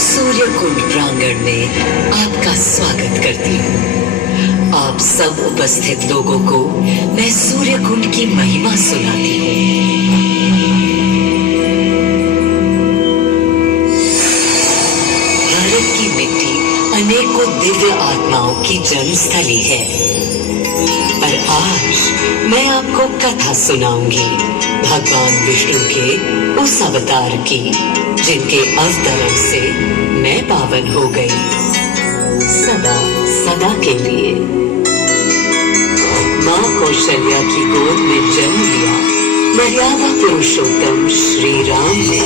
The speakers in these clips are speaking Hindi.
सूर्य कुंड प्रांगण में आपका स्वागत करती हूँ। आप सब उपस्थित लोगों को मैं सूर्य कुंड की महिमा सुनाती हूँ। भारत की मिट्टी अनेकों दिव्य आत्माओं की जन्मस्थली है। और आज मैं आपको कथा सुनाऊंगी भगवान विष्णु के उस अवतार की, जिनके अवतरण से मैं पावन हो गई सदा सदा के लिए। माँ कौशल्या की गोद में जन्म लिया मर्यादा पुरुषोत्तम श्री राम ने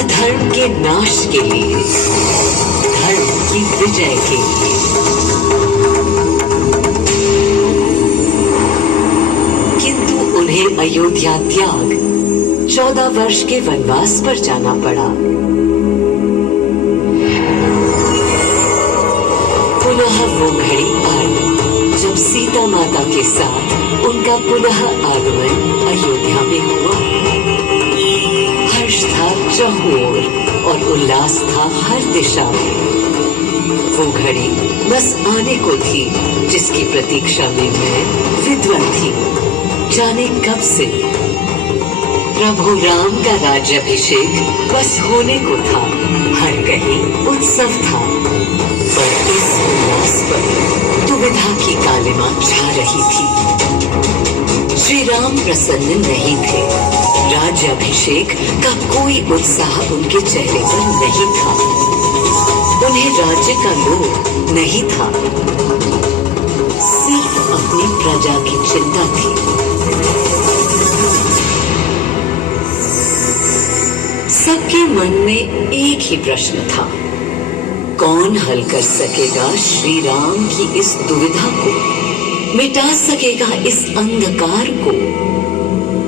अधर्म के नाश के लिए, धर्म की विजय के लिए। किंतु उन्हें अयोध्या त्याग 14 वर्ष के वनवास पर जाना पड़ा। पुनः वो घड़ी आई जब सीता माता के साथ उनका पुनः आगमन अयोध्या में हुआ। हर्ष था चारों ओर और उल्लास था हर दिशा में। वो घड़ी बस आने को थी जिसकी प्रतीक्षा में मैं विद्वान थी। जाने कब से प्रभु राम का राज्याभिषेक बस होने को था। हर कहीं उत्सव था, पर इस उल्लास पर दुविधा की कालिमा छा रही थी। श्री राम प्रसन्न नहीं थे। राज्याभिषेक का कोई उत्साह उनके चेहरे पर नहीं था। उन्हें राज्य का लोभ नहीं था, सिर्फ अपनी प्रजा की चिंता थी। सबके मन में एक ही प्रश्न था, कौन हल कर सकेगा श्री राम की इस दुविधा को, मिटा सकेगा इस अंधकार को?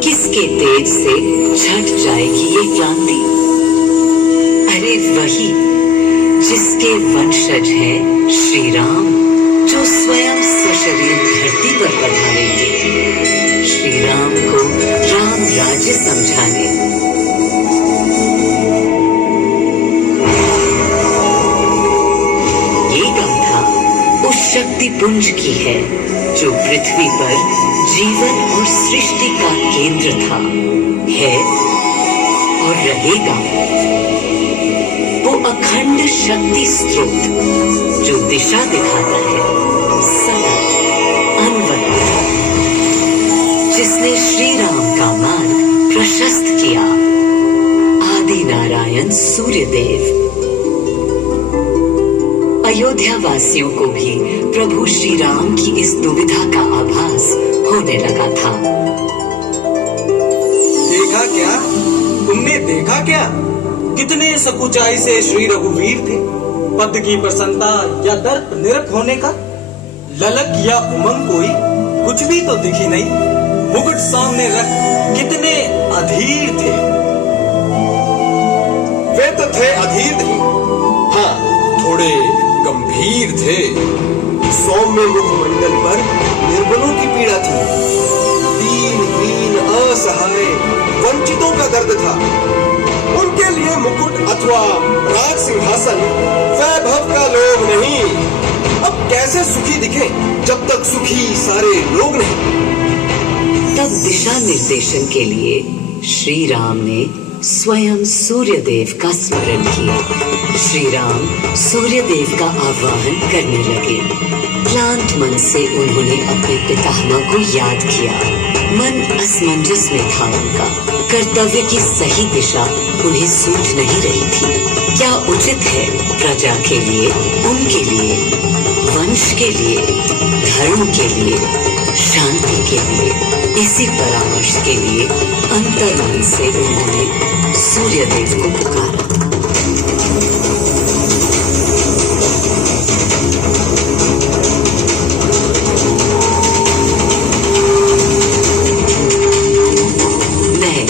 किसके तेज से छट जाएगी ये क्रांति? अरे वही जिसके वंशज हैं श्री राम, जो स्वयं सशरीर धरती पर पधारेंगे श्री राम को राम राज्य समझाने। शक्ति पुंज की है जो पृथ्वी पर जीवन और सृष्टि का केंद्र था, है और रहेगा। वो अखंड शक्ति स्रोत जो दिशा दिखाता है सतत अनवरत, जिसने श्री राम का मार्ग प्रशस्त किया। आदि नारायण सूर्यदेव। अयोध्या वासियों को भी प्रभु श्री राम की इस दुविधा का आभास होने लगा था। देखा क्या? तुमने देखा क्या? कितने सकुचाई से श्री रघुवीर थे। पद की प्रसन्नता या दर्प निरप होने का ललक या उमंग कोई कुछ भी तो दिखी नहीं। मुकुट सामने रख कितने अधीर थे। वे तो थे अधीर नहीं, हाँ थोड़े गंभीर थे। सौम्य मुखमंडल पर निर्बलों की पीड़ा थी। दीन असहाय वंचितों का दर्द था। उनके लिए मुकुट अथवा राज सिंहासन वैभव का लोभ नहीं। अब कैसे सुखी दिखे जब तक सुखी सारे लोग नहीं। तब दिशा निर्देशन के लिए श्री राम ने स्वयं सूर्यदेव का स्मरण किया। श्री राम सूर्यदेव का आह्वान करने लगे। क्लांत मन से उन्होंने अपने पितामह को याद किया। मन असमंजस में था उनका। कर्तव्य की सही दिशा उन्हें सूझ नहीं रही थी। क्या उचित है प्रजा के लिए, उनके लिए, वंश के लिए, धर्म के लिए, शांति के लिए? इसी परामर्श के लिए अंतर्मन से उन्होंने सूर्यदेव को पुकारा। मैं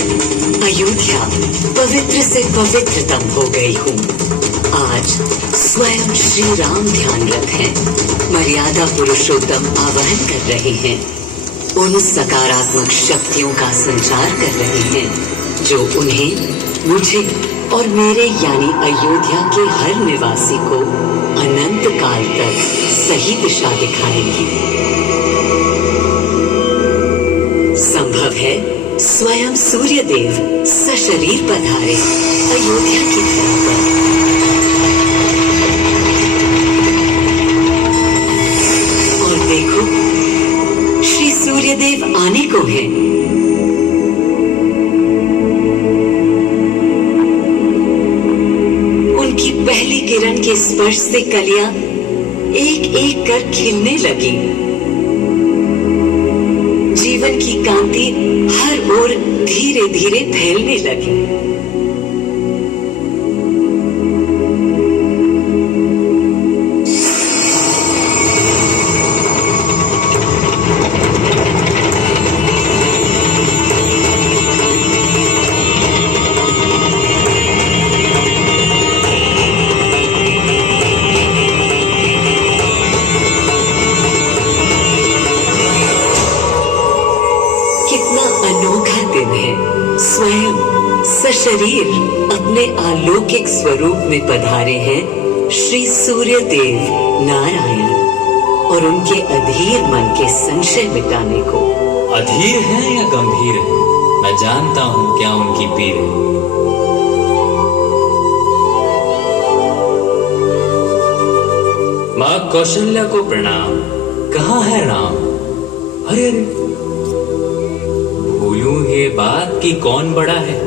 अयोध्या पवित्र से पवित्रतम हो गई हूँ। आज स्वयं श्री राम ध्यानरत हैं, मर्यादा पुरुषोत्तम आवाहन कर रहे हैं। उन सकारात्मक शक्तियों का संचार कर रहे हैं जो उन्हें, मुझे और मेरे यानी अयोध्या के हर निवासी को अनंत काल तक सही दिशा दिखाएंगी। संभव है स्वयं सूर्यदेव सशरीर पधारे अयोध्या की धरा पर। और देखो, श्री सूर्यदेव आने को हैं। उनकी पहली किरण के स्पर्श से कलियां एक एक कर खिलने लगी। जीवन की कांति हर ओर धीरे धीरे फैलने लगी। स्वयं सशरीर अपने अलौकिक स्वरूप में पधारे हैं श्री सूर्यदेव नारायण, और उनके अधीर मन के संशय मिटाने को। अधीर है या गंभीर है, मैं जानता हूँ क्या उनकी पीर है। माँ कौशल्या को प्रणाम। कहाँ है राम? अरे अरे, भूलूं ये बात कि कौन बड़ा है।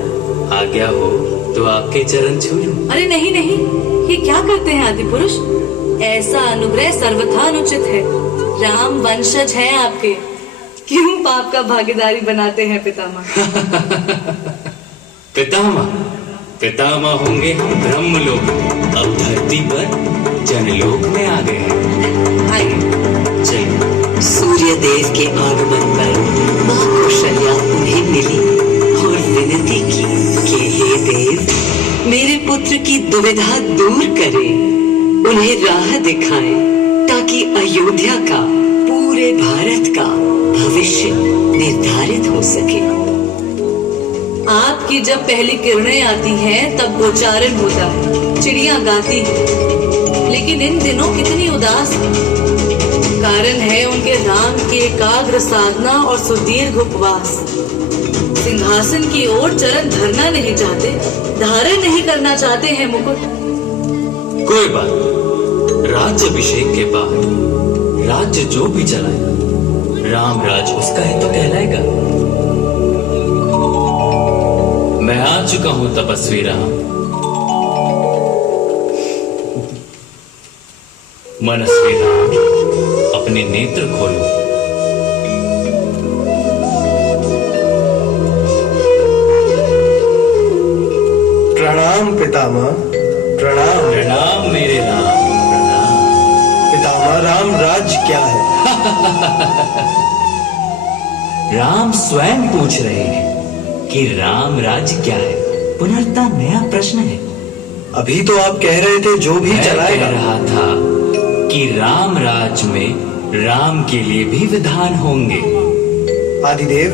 आज्ञा हो तो आपके चरण छू लूं। अरे नहीं नहीं, ये क्या करते हैं आदि पुरुष? ऐसा अनुग्रह सर्वथा अनुचित है। राम वंशज हैं आपके, क्यों पाप का भागीदारी बनाते हैं पितामह? पितामह होंगे हम ब्रह्मलोक, अब धरती पर जनलोक में आ गए हैं। आइए चलिए। सूर्यदेव के आगमन पर माँ कौशल्या उन्हें मिली और विनती की कि हे देव, मेरे पुत्र की दुविधा दूर करें, उन्हें राह दिखाएं, ताकि अयोध्या का, पूरे भारत का भविष्य निर्धारित हो सके। आपकी जब पहली किरणें आती हैं तब गोचारण होता है, चिड़िया गाती है, लेकिन इन दिनों कितनी उदास है। कारण है उनके राम की एकाग्र साधना और सुदीर्घ उपवास। सिंहासन की ओर चरण धरना नहीं चाहते, धारण नहीं करना चाहते हैं मुकुट। कोई बात, राज्याभिषेक के बाद राज्य जो भी चलाए, राम राज उसका ही तो कहलाएगा। मैं आ चुका हूं तपस्वी राम। मनस्वी राम, अपने नेत्र खोलो। प्रणाम पितामह, प्रणाम। प्रणाम मेरे राम, प्रणाम। पितामह, राम राज क्या है? राम स्वयं पूछ रहे हैं कि राम राज्य क्या है। पुनर्ता नया प्रश्न है। अभी तो आप कह रहे थे जो भी मैं चलाएगा। कह रहा था कि राम राज में राम के लिए भी विधान होंगे। आदिदेव,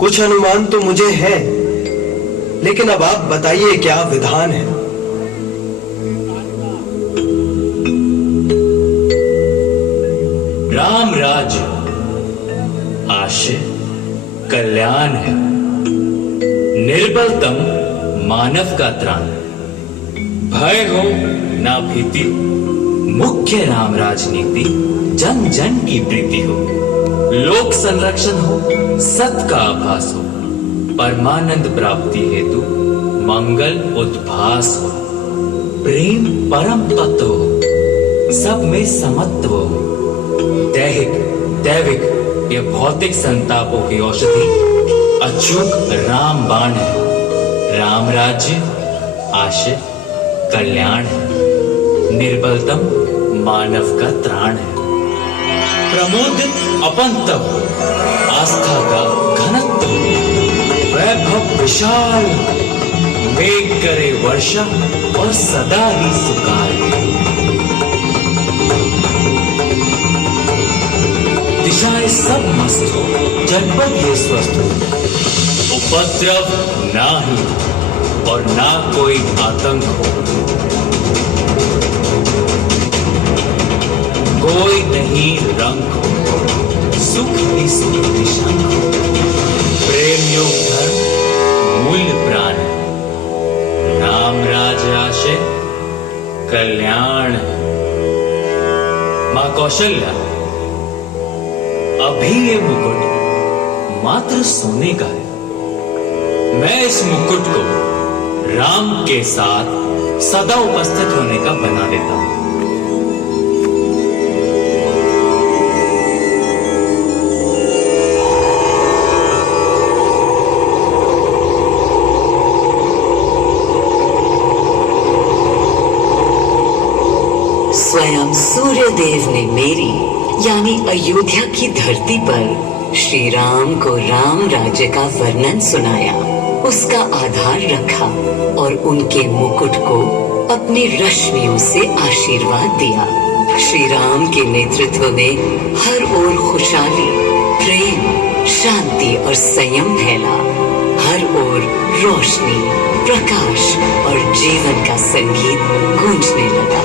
कुछ अनुमान तो मुझे है, लेकिन अब आप बताइए क्या विधान है? राम राज्य आशय कल्याण है, निर्बलतम मानव का त्राण। भय हो ना भीति हो, मुख्य राम राजनीति जन जन की प्रीति हो। लोक संरक्षण हो, सत का आभास हो, परमानंद प्राप्ति हेतु मंगल उद्भास हो। प्रेम परम तत्व हो, सब में समत्व हो। दैहिक दैविक ये भौतिक संतापों की औषधि अचूक राम बाण है। राम राज्य आशय कल्याण है, निर्बलतम मानव का त्राण है। प्रमोदित अपंतव, आस्था का घनत्व, वैभव विशाल, मेघ करे वर्षा और सदा ही सुकाल। दिशाएं सब मस्त हो, जनपद ये स्वस्थ हो, उपद्रव नाही, और ना कोई आतंक हो। कोई नहीं रंग हो, सुख ही सुख निशंक हो। प्रेम योग धर्म मूल प्राण है, राम राज आशय कल्याण है। मां कौशल्या, अभी ये मुकुट मात्र सोने का है। मैं इस मुकुट को राम के साथ सदा उपस्थित होने का बना देता हूं। स्वयं सूर्यदेव ने मेरी यानी अयोध्या की धरती पर श्री राम को राम राज्य का वर्णन सुनाया, उसका आधार रखा और उनके मुकुट को अपनी रश्मियों से आशीर्वाद दिया। श्री राम के नेतृत्व में हर ओर खुशहाली, प्रेम, शांति और संयम फैला। हर ओर रोशनी, प्रकाश और जीवन का संगीत गूंजने लगा।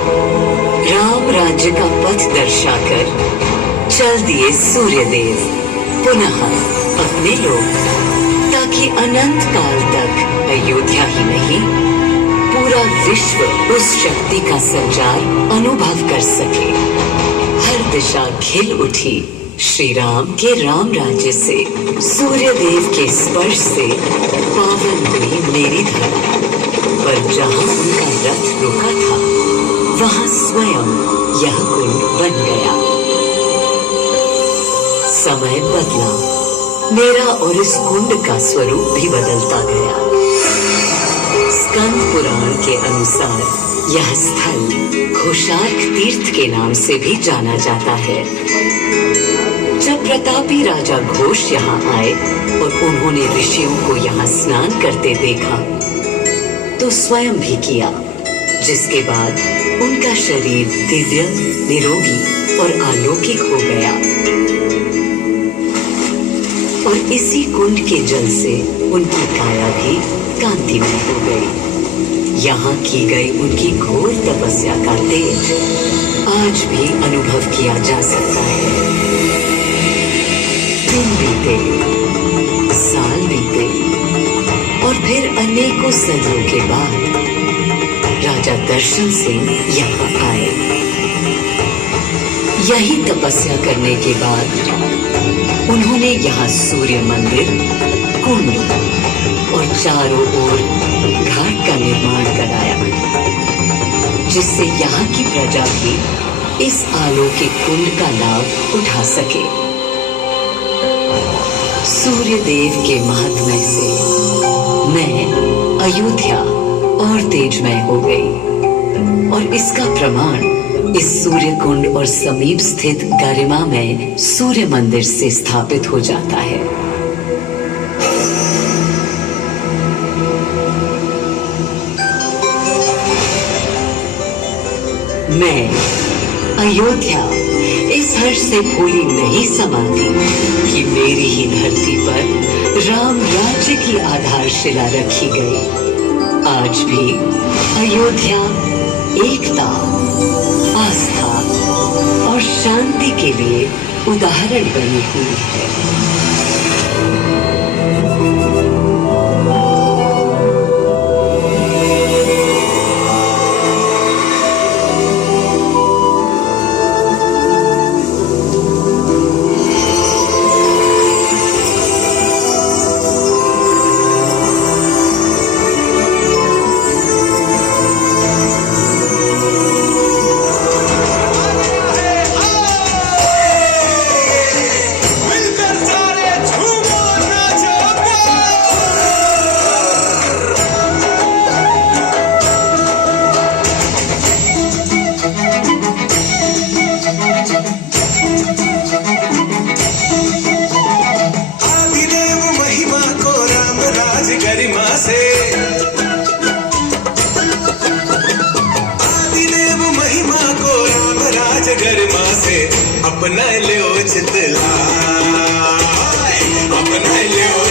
राम राज्य का पथ दर्शाकर चल दिए सूर्यदेव पुनः अपने लोक, ताकि अनंत काल तक अयोध्या ही नहीं पूरा विश्व उस शक्ति का संचार अनुभव कर सके। हर दिशा खिल उठी श्री राम के राम राज्य से। सूर्यदेव के स्पर्श से पावन हुई मेरी धरती, पर जहाँ उनका रथ रुका था वहाँ स्वयं यह कुंड बन गया। समय बदला, मेरा और इस कुंड का स्वरूप भी बदलता गया। स्कंद पुराण के अनुसार यह स्थल घोषार्क तीर्थ के नाम से भी जाना जाता है। जब प्रतापी राजा घोष यहाँ आए और उन्होंने ऋषियों को यहाँ स्नान करते देखा तो स्वयं भी किया, जिसके बाद उनका शरीर दिव्य, निरोगी और अलौकिक हो गया। और इसी कुंड के जल से उनकी काया भी कांतिमय हो गई। यहाँ की गई उनकी घोर तपस्या का तेज आज भी अनुभव किया जा सकता है। दिन बीते, साल बीते और फिर अनेकों सदियों के बाद राजा दर्शन सिंह यहाँ आए। यही तपस्या करने के बाद उन्होंने यहाँ सूर्य मंदिर, कुंड और चारों ओर घाट का निर्माण कराया, जिससे यहाँ की प्रजा भी इस अलौकिक कुंड का लाभ उठा सके। सूर्यदेव के महात्म्य से मैं अयोध्या और तेजमय हो गई, और इसका प्रमाण इस सूर्य कुंड और समीप स्थित गरिमामय सूर्य मंदिर से स्थापित हो जाता है। मैं अयोध्या इस हर्ष से भूली नहीं समाती कि मेरी ही धरती पर राम राज्य की आधारशिला रखी गई। आज भी अयोध्या एकता, आस्था और शांति के लिए उदाहरण बनी हुई है। गरिमा से अपना लो चितला, अपना लो